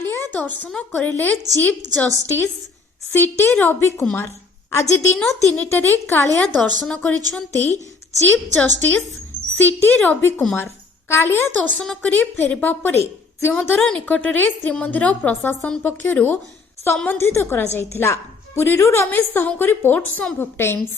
कालिया दर्शन करेले chief justice सीटी रवि कुमार। आज दिन 3टारे कालिया दर्शन करिसेंती चीफ जस्टिस सीटी रवि कुमार। कालिया दर्शन करी फेरिबा परे सिंहदर निकटरे श्रीमंदिर प्रशासन पक्षरु संबंधित करा जायथिला। पुरीरु रमेश साहूको रिपोर्ट संभव टाइम्स।